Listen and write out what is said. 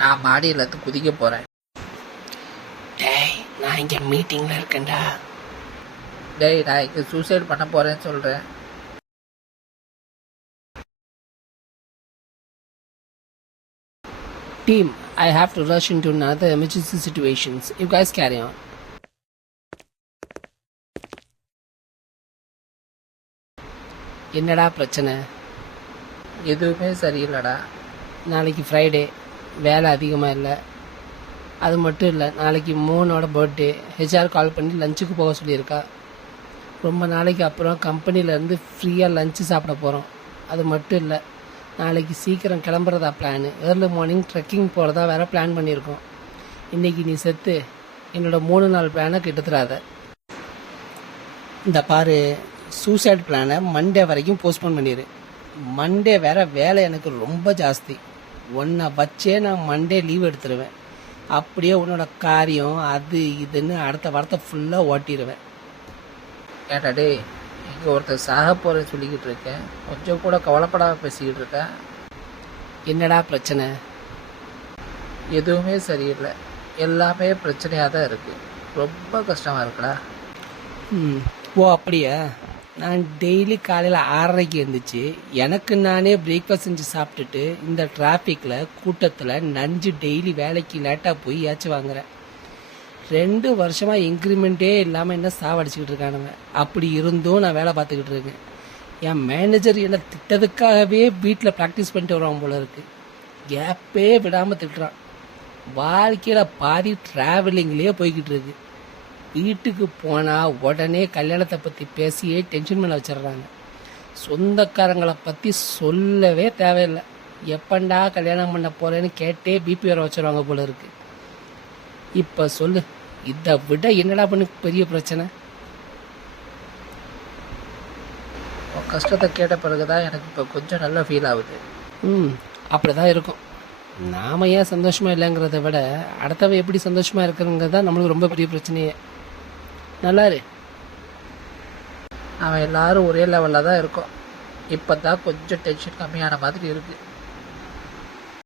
நான் மாடியில் இருந்து குதிக்க போகிறேன் டேய் நான் இங்கே மீட்டிங்கில் இருக்கேன்டா. டேய் நான் இங்கே சூசைட் பண்ண போகிறேன்னு சொல்கிறேன் Team, I have to rush into another emergency situations. You guys carry on. என்னடா பிரச்சனை? எதுவுமே சரியில்லைடா. நாளைக்கு ஃப்ரைடே வேலை அதிகமாக இல்லை. அது மட்டும் இல்லை நாளைக்கு மூணோட பர்த்டே ஹெச்ஆர் கால் பண்ணி லஞ்சுக்கு போக சொல்லியிருக்கா. ரொம்ப நாளைக்கு அப்புறம் கம்பெனிலேருந்து ஃப்ரீயாக லஞ்சு சாப்பிட போகிறோம் அது மட்டும் இல்லை நாளைக்கு சீக்கிரம் கிளம்புறதா பிளானு ஏர்லி மார்னிங் ட்ரெக்கிங் போகிறதா வேறு பிளான் பண்ணியிருக்கோம். இன்றைக்கி நீ செத்து என்னோட மூணு நாள் பிளானை கிட்டத்துறாத இந்த பாரு சூசைட் பிளானை மண்டே வரைக்கும் போஸ்ட்போன் பண்ணிடு மண்டே வேற வேலை எனக்கு ரொம்ப ஜாஸ்தி. உன்னை வச்சே நான் மண்டே லீவ் எடுத்துருவேன். அப்படியே உன்னோட காரியம் அது இதுன்னு அடுத்த வாரத்தை ஃபுல்லாக ஓட்டிடுவேன் கேட்டா டேய் இங்கே ஒருத்தர் சாக போகிறேன்னு சொல்லிக்கிட்டு இருக்கேன் கொஞ்சம் கூட கவலைப்படாமல் பேசிக்கிட்டு இருக்கேன் என்னடா பிரச்சனை? எதுவுமே சரியில்லை. எல்லாமே பிரச்சனையாக தான் இருக்குது ரொம்ப கஷ்டமாக இருக்குடா. ம். ஓ அப்படியா? நான் டெய்லி காலையில் ஆறரைக்கு எழுந்திரிச்சு எனக்கு நானே பிரேக்ஃபாஸ்ட் செஞ்சு சாப்பிட்டுட்டு இந்த டிராஃபிக்கில் கூட்டத்தில் நஞ்சு டெய்லி வேலைக்கு லேட்டாக போய் ஏச்சு வாங்குறேன். ரெண்டு வருஷமாக இன்க்ரிமெண்ட்டே இல்லாமல் என்ன சாவடிச்சுக்கிட்டு இருக்கானுங்க. அப்படி இருந்தும் நான் வேலை பார்த்துக்கிட்டு இருக்கேன். என் மேனேஜர் என்னை திட்டதுக்காகவே வீட்டில் ப்ராக்டிஸ் பண்ணிட்டு வருவான் போல இருக்கு. கேப்பே விடாமல் திட்டுறான். வாழ்க்கையில் பாதி ட்ராவலிங்லேயே போய்கிட்டு இருக்கு. வீட்டுக்கு போனால் உடனே கல்யாணத்தை பற்றி பேசியே டென்ஷன் பண்ண வச்சிடுறாங்க. சொந்தக்காரங்களை பற்றி சொல்லவே தேவையில்லை. எப்பண்டா கல்யாணம் பண்ண போகிறேன்னு கேட்டே பிபி வர வச்சிருவாங்க போல இருக்கு. இப்போ சொல்லு இதை விட என்னடா பண்ணு பெரிய பிரச்சனை? கஷ்டத்தை கேட்ட பிறகு தான் எனக்கு இப்போ கொஞ்சம் நல்லா ஃபீல் ஆகுது. ம் அப்படி தான் இருக்கும். நாம ஏன் சந்தோஷமாக இல்லைங்கிறத விட அடுத்தவ எப்படி சந்தோஷமாக இருக்கிறங்கிறது தான் நம்மளுக்கு ரொம்ப பெரிய பிரச்சனையே. நல்லா இரு அவன் எல்லாரும் ஒரே லெவலில் தான் இருக்கும். இப்போ தான் கொஞ்சம் டென்ஷன் கம்மியான மாதிரி இருக்குது